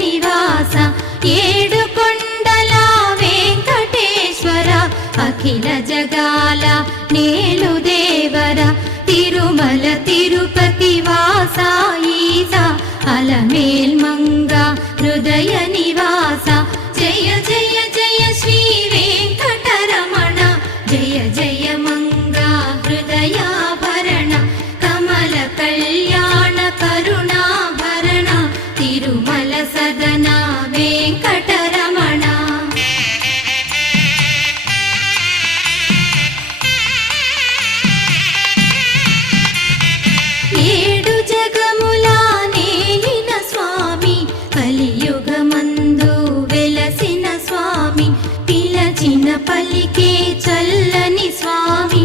నివాస ఏడు కొండల వెంకటేశ్వర అఖిల జగాల నేలు దేవర తిరుమల తిరుపతి వాస ఈస అలమేల్ మంగ హృదయ నివాస జయ జయ జయ శ్రీ వెంకటరమణ జయ జయ మంగ హృదయాభరణ కమల కళ్యాణ కరుణాభరణ తిరుమల సదన వెంకటరమణ ఏడు జగముల నేలిన స్వామి కలియుగమందు వెలసిన స్వామి పిలచిన పలికే చల్లని స్వామి